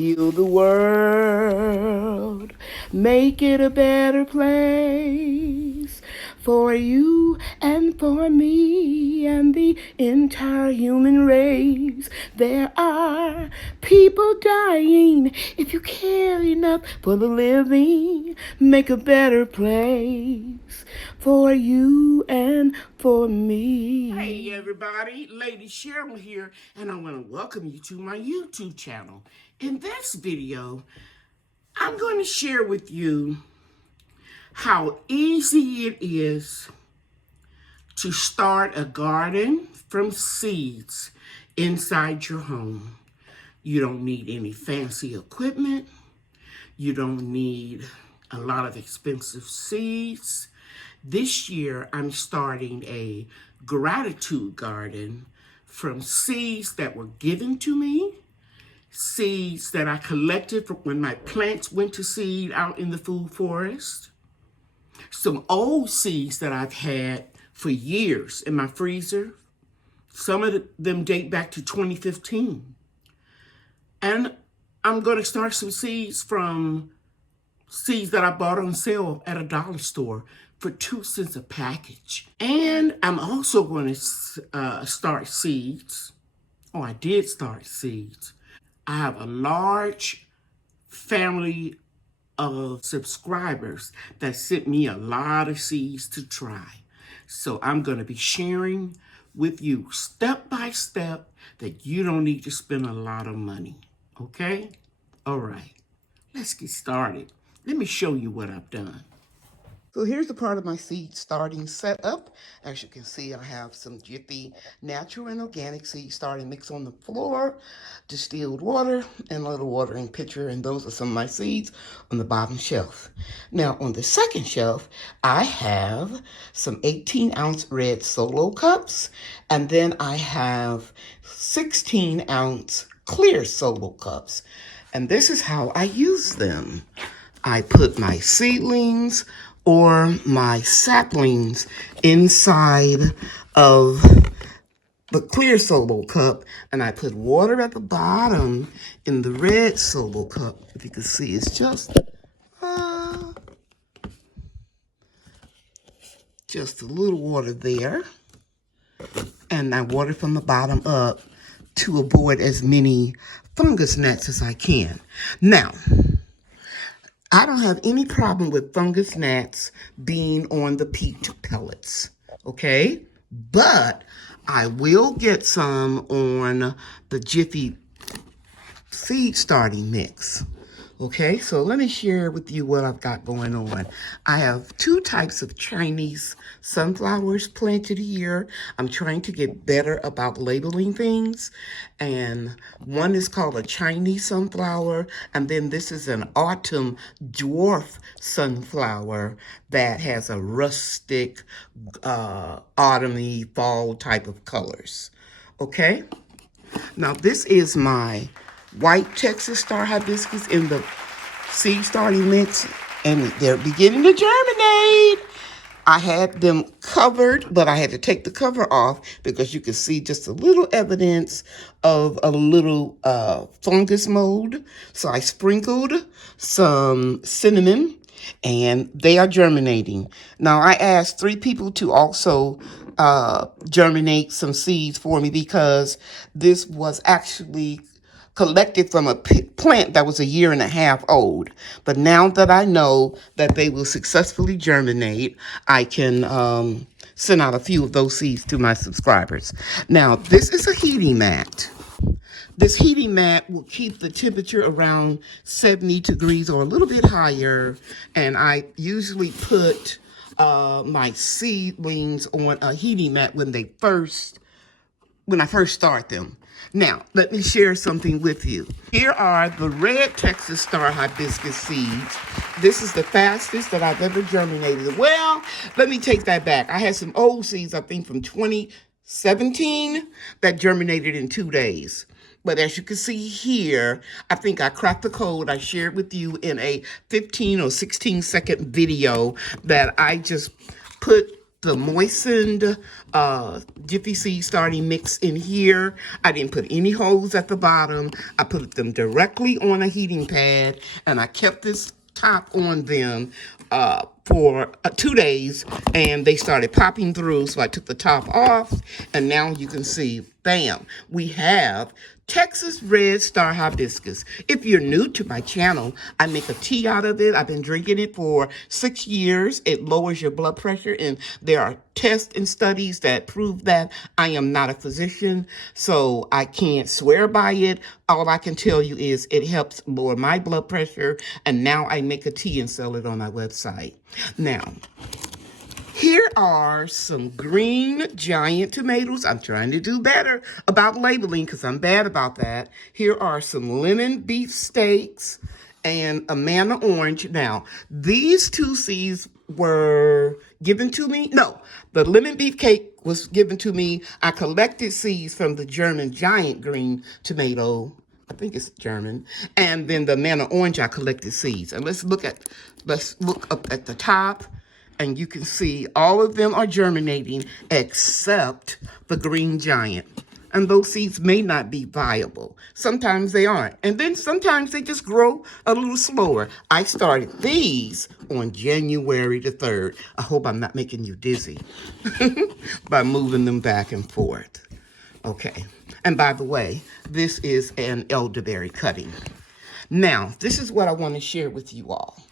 heal the world, make it a better place for you and for me and the entire human race. There are people dying. If you care enough for the living, make a better place for you and for me. Hey everybody, Lady Cheryl here, and I want to welcome you to my YouTube channel. In this video, I'm going to share with you how easy it is to start a garden from seeds inside your home. You don't need any fancy equipment. You don't need a lot of expensive seeds. This year, I'm starting a gratitude garden from seeds that were given to me, seeds that I collected from when my plants went to seed out in the food forest, some old seeds that I've had for years in my freezer. Some of them date back to 2015. And I'm going to start some seeds from seeds that I bought on sale at a dollar store for 2 cents a package. And I'm also going to start seeds. Oh, I did start seeds. I have a large family of subscribers that sent me a lot of seeds to try. So I'm going to be sharing with you step by step that you don't need to spend a lot of money. Okay? All right. Let's get started. Let me show you what I've done. So here's the part of my seed starting setup. As you can see, I have some Jiffy natural and organic seed starting mix on the floor, distilled water, and a little watering pitcher, and those are some of my seeds on the bottom shelf. Now on the second shelf, I have some 18-ounce red Solo cups, and then I have 16-ounce clear Solo cups. And this is how I use them. I put my seedlings or my saplings inside of the clear Solo cup, and I put water at the bottom in the red Solo cup. If you can see, it's just a little water there, and I water from the bottom up to avoid as many fungus gnats as I can. Now, I don't have any problem with fungus gnats being on the peat pellets, okay? But I will get some on the Jiffy seed starting mix. Okay, so let me share with you what I've got going on. I have 2 types of Chinese sunflowers planted here. I'm trying to get better about labeling things. And one is called a Chinese sunflower. And then this is an autumn dwarf sunflower that has a rustic, autumny, fall type of colors. Okay, now this is my white Texas star hibiscus in the seed starting mix, and they're beginning to germinate. I had them covered, but I had to take the cover off because you can see just a little evidence of a little fungus mold. So I sprinkled some cinnamon, and they are germinating. Now I asked 3 people to also germinate some seeds for me because this was actually collected from a plant that was 1.5 years old. But now that I know that they will successfully germinate, I can send out a few of those seeds to my subscribers. Now, this is a heating mat. This heating mat will keep the temperature around 70 degrees or a little bit higher. And I usually put my seedlings on a heating mat when I first start them. Now, let me share something with you. Here are the red Texas star hibiscus seeds. This is the fastest that I've ever germinated. Well, let me take that back. I had some old seeds, I think from 2017, that germinated in 2 days. But as you can see here, I think I cracked the code. I shared with you in a 15 or 16 second video that I just put the moistened Jiffy Seed starting mix in here. I didn't put any holes at the bottom. I put them directly on a heating pad, and I kept this top on them for 2 days, and they started popping through, so I took the top off, and now you can see, bam, we have Texas Red Star Hibiscus. If you're new to my channel, I make a tea out of it. I've been drinking it for 6 years. It lowers your blood pressure, and there are tests and studies that prove that. I am not a physician, so I can't swear by it. All I can tell you is it helps lower my blood pressure, and now I make a tea and sell it on my website. Now, here are some green giant tomatoes. I'm trying to do better about labeling because I'm bad about that. Here are some lemon beef steaks and a manna orange. Now, these 2 seeds were given to me. No, the lemon beef cake was given to me. I collected seeds from the German giant green tomato. I think it's German. And then the manna orange, I collected seeds. And let's look up at the top. And you can see all of them are germinating except the green giant. And those seeds may not be viable. Sometimes they aren't. And then sometimes they just grow a little slower. I started these on January the 3rd. I hope I'm not making you dizzy by moving them back and forth. Okay. And by the way, this is an elderberry cutting. Now, this is what I want to share with you all.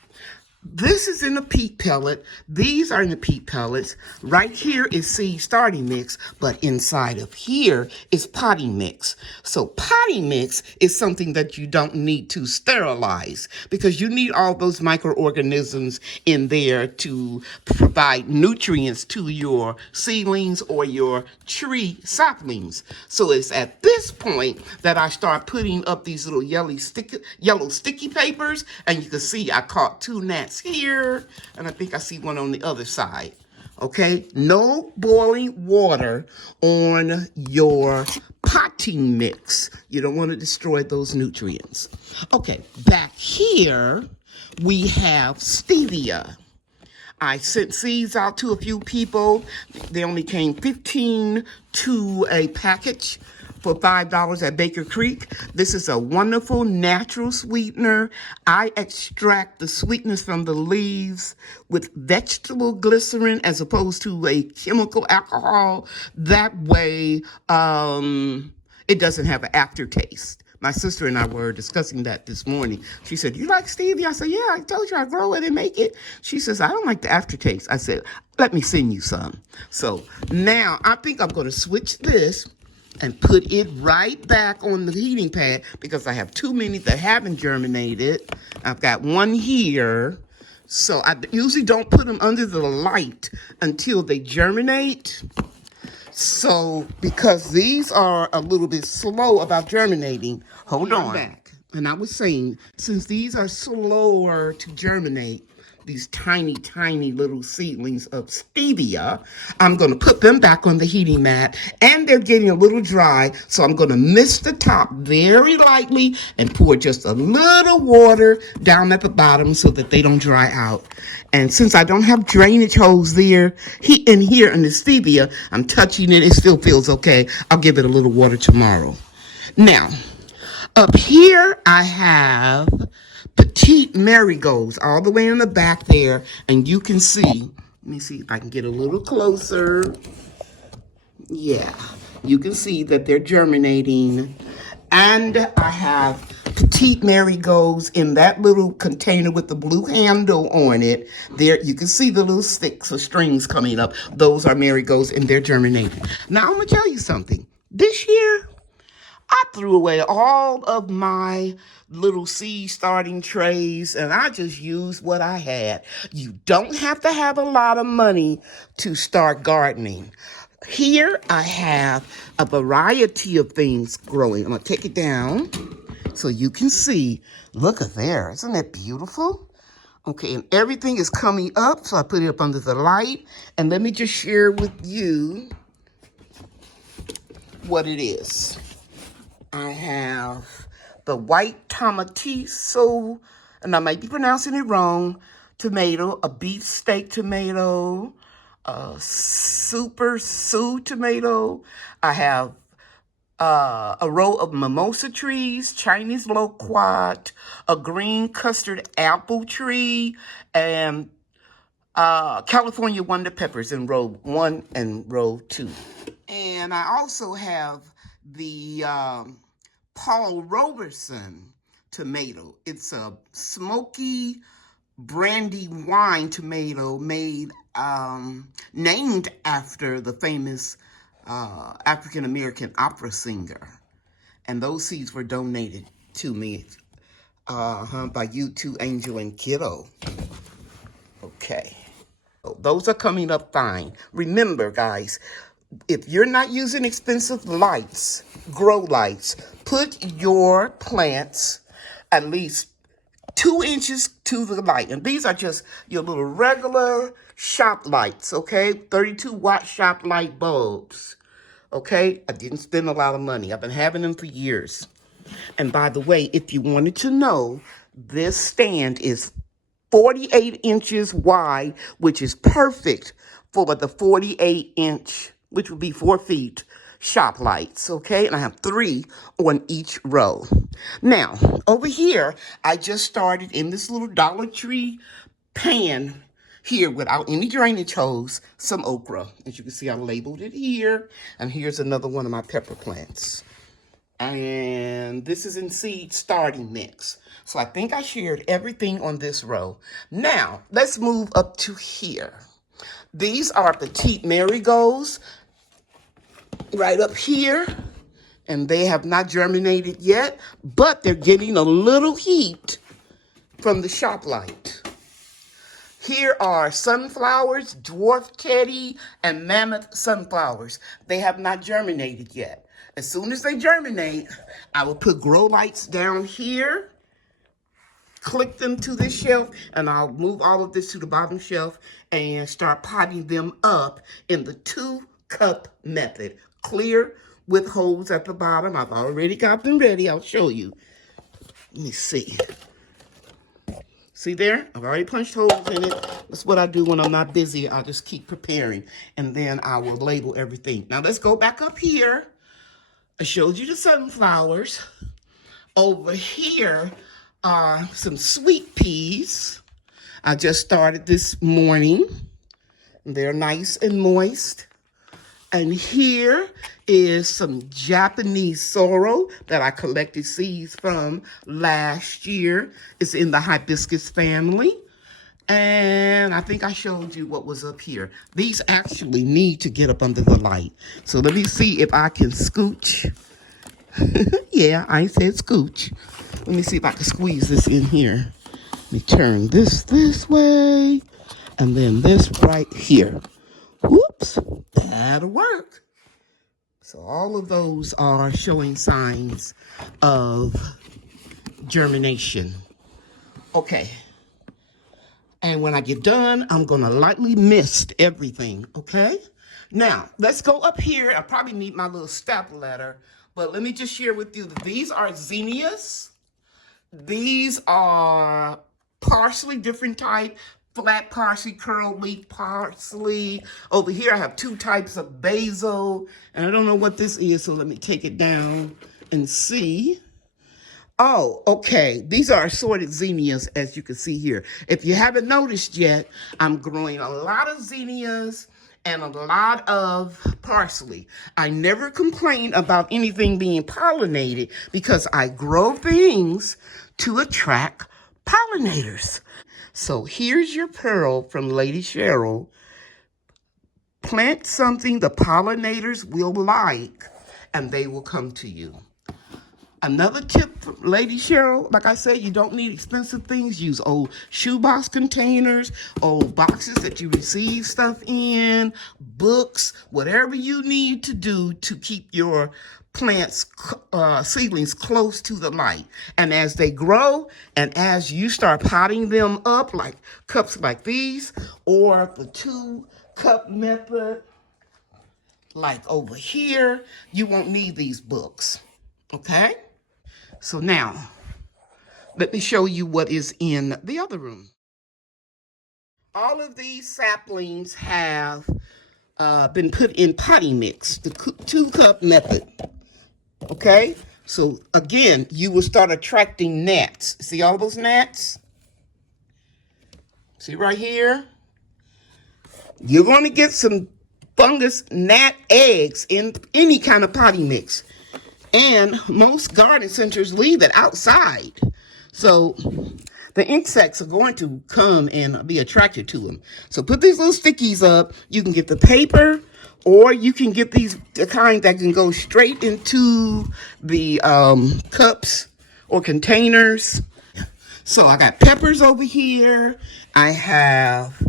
This is in a peat pellet. These are in the peat pellets. Right here is seed starting mix, but inside of here is potting mix. So potting mix is something that you don't need to sterilize because you need all those microorganisms in there to provide nutrients to your seedlings or your tree saplings. So it's at this point that I start putting up these little yellow sticky papers, and you can see I caught 2 gnats here, and I think I see one on the other side. Okay, no boiling water on your potting mix. You don't want to destroy those nutrients. Okay, back here we have stevia. I sent seeds out to a few people. They only came 15 to a package for $5 at Baker Creek. This is a wonderful natural sweetener. I extract the sweetness from the leaves with vegetable glycerin as opposed to a chemical alcohol. That way, it doesn't have an aftertaste. My sister and I were discussing that this morning. She said, "You like stevia?" I said, "Yeah, I told you I grow it and make it." She says, "I don't like the aftertaste." I said, "Let me send you some." So now I think I'm going to switch this and put it right back on the heating pad because I have too many that haven't germinated. I've got one here. So I usually don't put them under the light until they germinate. So, because these are a little bit slow about germinating, hold on. Back. And I was saying, since these are slower to germinate, these tiny, tiny little seedlings of stevia, I'm going to put them back on the heating mat, and they're getting a little dry, so I'm going to mist the top very lightly and pour just a little water down at the bottom so that they don't dry out. And since I don't have drainage holes there, in here in the stevia, I'm touching it, it still feels okay. I'll give it a little water tomorrow. Now, up here I have petite marigolds all the way in the back there, and you can see, let me see if I can get a little closer. Yeah, you can see that they're germinating, and I have petite marigolds in that little container with the blue handle on it. There, you can see the little sticks or strings coming up. Those are marigolds, and they're germinating. Now, I'm gonna tell you something. This year, I threw away all of my little seed starting trays, and I just used what I had. You don't have to have a lot of money to start gardening. Here I have a variety of things growing. I'm going to take it down so you can see. Look at there. Isn't that beautiful? Okay, and everything is coming up, so I put it up under the light. And let me just share with you what it is. I have the white tomatillo, and I might be pronouncing it wrong, tomato, a beefsteak tomato, Super Sue tomato. I have a row of mimosa trees, Chinese loquat, a green custard apple tree, and California Wonder Peppers in row 1 and row 2. And I also have the Paul Roberson tomato. It's a smoky brandy wine tomato made, named after the famous African-American opera singer. And those seeds were donated to me by you two, Angel and Kiddo. Okay. Those are coming up fine. Remember, guys, if you're not using expensive lights, grow lights, put your plants at least 2 inches to the light. And these are just your little regular shop lights, okay? 32-watt shop light bulbs, okay? I didn't spend a lot of money. I've been having them for years. And by the way, if you wanted to know, this stand is 48 inches wide, which is perfect for the 48-inch, which would be 4 feet, shop lights, okay? And I have 3 on each row. Now, over here, I just started in this little Dollar Tree pan here without any drainage hose, some okra. As you can see, I labeled it here. And here's another one of my pepper plants. And this is in seed starting mix. So I think I shared everything on this row. Now, let's move up to here. These are petite marigolds right up here. And they have not germinated yet, but they're getting a little heat from the shop light. Here are sunflowers, dwarf teddy, and mammoth sunflowers. They have not germinated yet. As soon as they germinate, I will put grow lights down here, click them to this shelf, and I'll move all of this to the bottom shelf and start potting them up in the 2-cup method. Clear with holes at the bottom. I've already got them ready. I'll show you. Let me see. See there? I've already punched holes in it. That's what I do when I'm not busy. I'll just keep preparing, and then I will label everything. Now let's go back up here. I showed you the sunflowers. Over here are some sweet peas. I just started this morning. They're nice and moist. And here is some Japanese sorrel that I collected seeds from last year. It's in the hibiscus family. And I think I showed you what was up here. These actually need to get up under the light. So let me see if I can scooch. Yeah, I said scooch. Let me see if I can squeeze this in here. Let me turn this way. And then this right here. Whoops, that'll work. So all of those are showing signs of germination. Okay. And when I get done, I'm going to lightly mist everything, okay? Now, let's go up here. I probably need my little Stepladder, but let me just share with you that these are zinnias. These are parsley, different type, flat parsley, curl leaf parsley. Over here, I have 2 types of basil, and I don't know what this is, so let me take it down and see. Oh, okay. These are assorted zinnias, as you can see here. If you haven't noticed yet, I'm growing a lot of zinnias and a lot of parsley. I never complain about anything being pollinated because I grow things to attract pollinators. So here's your pearl from Lady Cheryl. Plant something the pollinators will like, and they will come to you. Another tip from Lady Cheryl, like I said, you don't need expensive things. Use old shoebox containers, old boxes that you receive stuff in, books, whatever you need to do to keep your plants, seedlings close to the light. And as they grow, and as you start potting them up, like cups like these, or the 2-cup method, like over here, you won't need these books, okay? So now, let me show you what is in the other room. all of these saplings have been put in potting mix, the 2-cup method. Okay, so again, you will start attracting gnats. See all those gnats? See right here? You're going to get some fungus gnat eggs in any kind of potting mix. And most garden centers leave it outside. So the insects are going to come and be attracted to them. So put these little stickies up. You can get the paper, or you can get the kind that can go straight into the cups or containers. So I got peppers over here. I have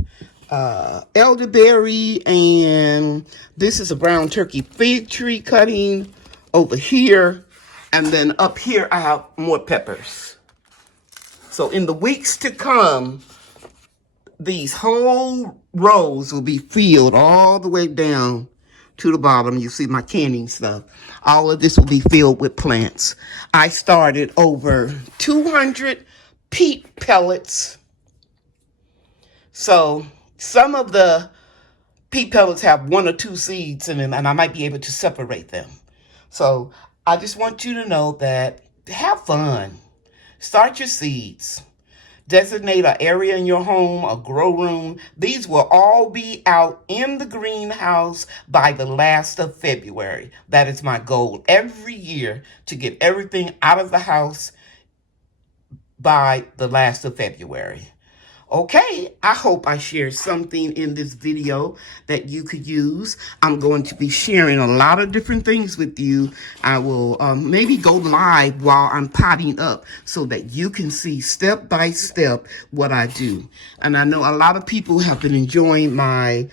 elderberry, and this is a brown turkey fig tree cutting over here. And then up here, I have more peppers. So in the weeks to come, these whole rows will be filled all the way down to the bottom. You see my canning stuff. All of this will be filled with plants. I started over 200 peat pellets. So some of the peat pellets have 1 or 2 seeds in them, and I might be able to separate them. So I just want you to know that have fun. Start your seeds. Designate an area in your home, a grow room. These will all be out in the greenhouse by the last of February. That is my goal every year, to get everything out of the house by the last of February. Okay, I hope I shared something in this video that you could use. I'm going to be sharing a lot of different things with you. I will maybe go live while I'm potting up so that you can see step by step what I do. And I know a lot of people have been enjoying my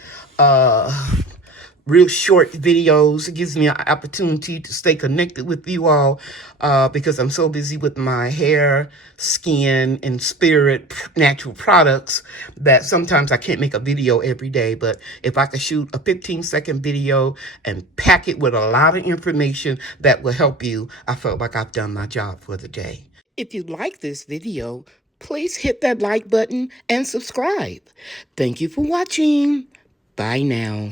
real short videos. It gives me an opportunity to stay connected with you all because I'm so busy with my hair, skin, and spirit natural products that sometimes I can't make a video every day. But if I could shoot a 15-second video and pack it with a lot of information that will help you, I felt like I've done my job for the day. If you like this video, please hit that like button and subscribe. Thank you for watching. Bye now.